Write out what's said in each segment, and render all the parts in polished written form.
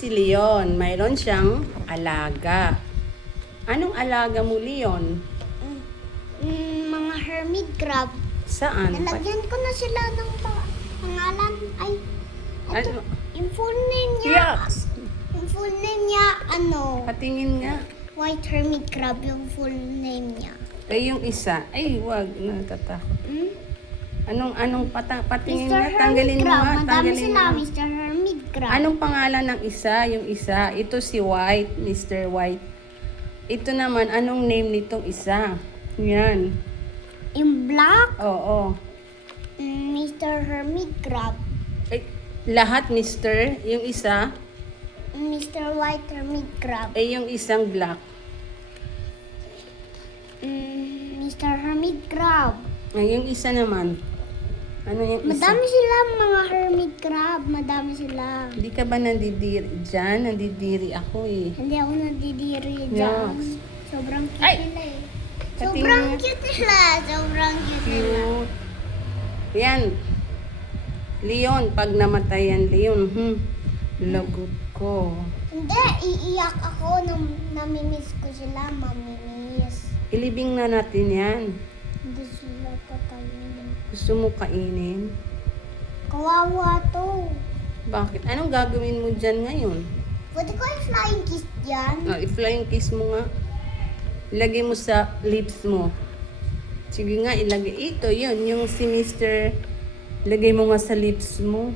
si Leon, mayroon siyang alaga. Anong alaga mo, Leon? Mga hermit crab. Saan? Nalagyan ko na sila ng pangalan. Ay, ito, Ano? yung full name niya. Yes! Yung full name niya, Patingin nga. white hermit crab yung full name niya. Eh, yung isa. Ay, wag. Natatakot. Hmm? Patingin Mr. nga. Hermit Tanggalin mo crab. nga. Madami Tanggalin sila, mo. Mr. Hermit crab. Anong pangalan ng isa? Yung isa. Ito si White, Mr. White. Ito naman, anong name nitong isa? Yan. Yung black, Oo. Mr. Hermit crab. Eh, lahat, Mr. Yung isa, Mr. White Hermit crab. eh yung isang black. Mr. Hermit crab. Ay, yung isa naman. Ano yung isa? Madami sila mga hermit crab. Madami sila. Hindi ka ba nandidiri dyan? Nandidiri ako eh. Hindi ako nadidiri dyan. Yes. Sobrang cute Ay! nila eh. Katingin Sobrang nga. cute nila. Sobrang cute nila. Cute. Yan. Leon, pag namatay yan, Leon, lagot ko. Hindi, iiyak ako nung namimiss ko sila. Mamimiss. Ilibing na natin yan. Hindi sila patayin. Gusto mo kainin? Kawawa to. Bakit? Anong gagawin mo dyan ngayon? Pwede ko yung flying kiss dyan? I-flying kiss mo nga. Ilagay mo sa lips mo. Sige nga, ilagay. Ito, yun. Yung si Mr. Ilagay mo nga sa lips mo.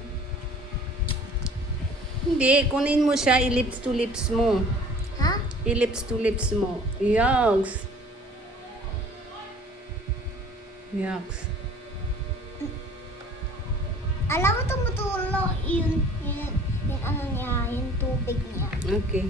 Hindi, kunin mo siya. I-lips to lips mo. Ha? I-lips to lips mo. Yucks. Yucks. Alam mo tumutulo yung ano niya, yung tubig niya. Okay.